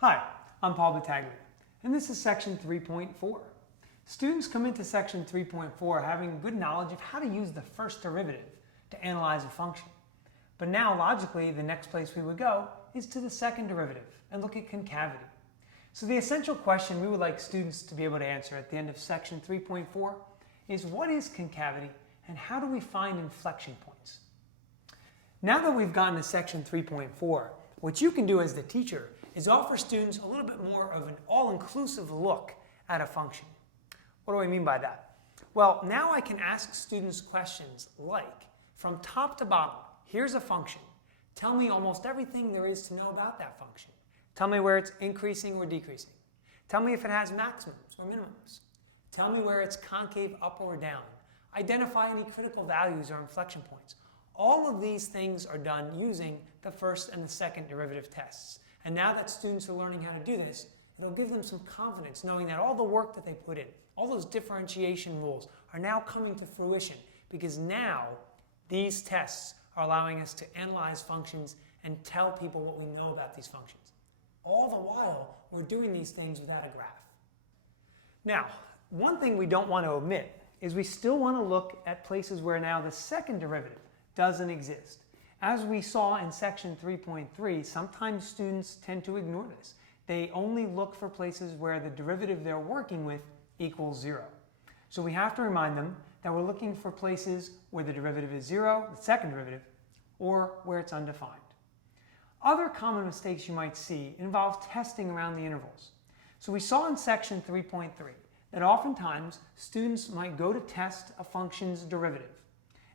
Hi, I'm Paul Battaglia, and this is section 3.4. Students come into section 3.4 having good knowledge of how to use the first derivative to analyze a function. But now, logically, the next place we would go is to the second derivative and look at concavity. So the essential question we would like students to be able to answer at the end of section 3.4 is what is concavity and how do we find inflection points? Now that we've gotten to section 3.4, what you can do as the teacher is offer students a little bit more of an all-inclusive look at a function. What do I mean by that? Well, now I can ask students questions like, from top to bottom, here's a function. Tell me almost everything there is to know about that function. Tell me where it's increasing or decreasing. Tell me if it has maximums or minimums. Tell me where it's concave up or down. Identify any critical values or inflection points. All of these things are done using the first and the second derivative tests. And now that students are learning how to do this, it'll give them some confidence knowing that all the work that they put in, all those differentiation rules are now coming to fruition because now these tests are allowing us to analyze functions and tell people what we know about these functions. All the while, we're doing these things without a graph. Now, one thing we don't want to omit is we still want to look at places where now the second derivative doesn't exist. As we saw in section 3.3, sometimes students tend to ignore this. They only look for places where the derivative they're working with equals 0. So we have to remind them that we're looking for places where the derivative is 0, the second derivative, or where it's undefined. Other common mistakes you might see involve testing around the intervals. So we saw in section 3.3 that oftentimes students might go to test a function's derivative.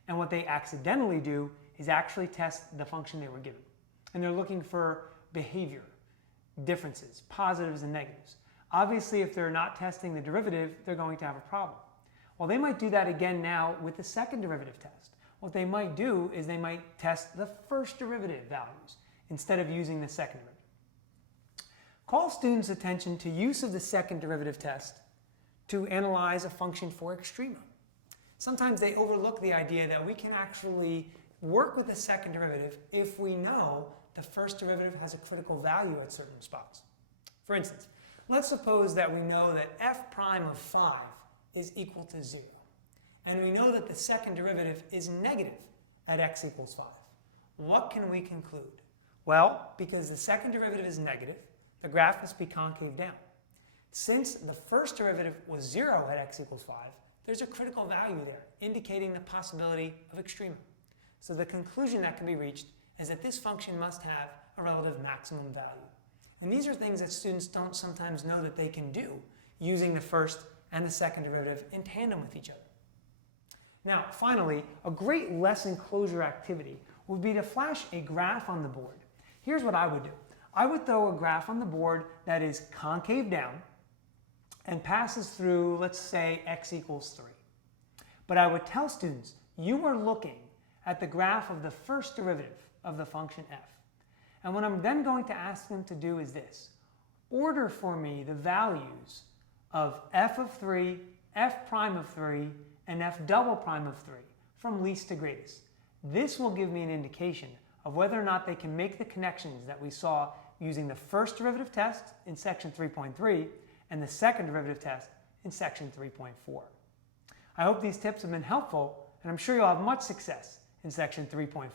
And what they accidentally do is actually test the function they were given. And they're looking for behavior, differences, positives and negatives. Obviously, if they're not testing the derivative, they're going to have a problem. Well, they might do that again now with the second derivative test. What they might do is they might test the first derivative values instead of using the second derivative. Call students' attention to use of the second derivative test to analyze a function for extrema. Sometimes they overlook the idea that we can actually work with the second derivative if we know the first derivative has a critical value at certain spots. For instance, let's suppose that we know that f prime of 5 is equal to 0. And we know that the second derivative is negative at x equals 5. What can we conclude? Well, because the second derivative is negative, the graph must be concave down. Since the first derivative was 0 at x equals 5, there's a critical value there, indicating the possibility of extrema. So the conclusion that can be reached is that this function must have a relative maximum value. And these are things that students don't sometimes know that they can do using the first and the second derivative in tandem with each other. Now, finally, a great lesson closure activity would be to flash a graph on the board. Here's what I would do. I would throw a graph on the board that is concave down and passes through, let's say, x equals 3. But I would tell students, you are looking at the graph of the first derivative of the function f. And what I'm then going to ask them to do is this. Order for me the values of f of 3, f prime of 3, and f double prime of 3 from least to greatest. This will give me an indication of whether or not they can make the connections that we saw using the first derivative test in section 3.3 and the second derivative test in section 3.4. I hope these tips have been helpful, and I'm sure you'll have much success in section 3.4.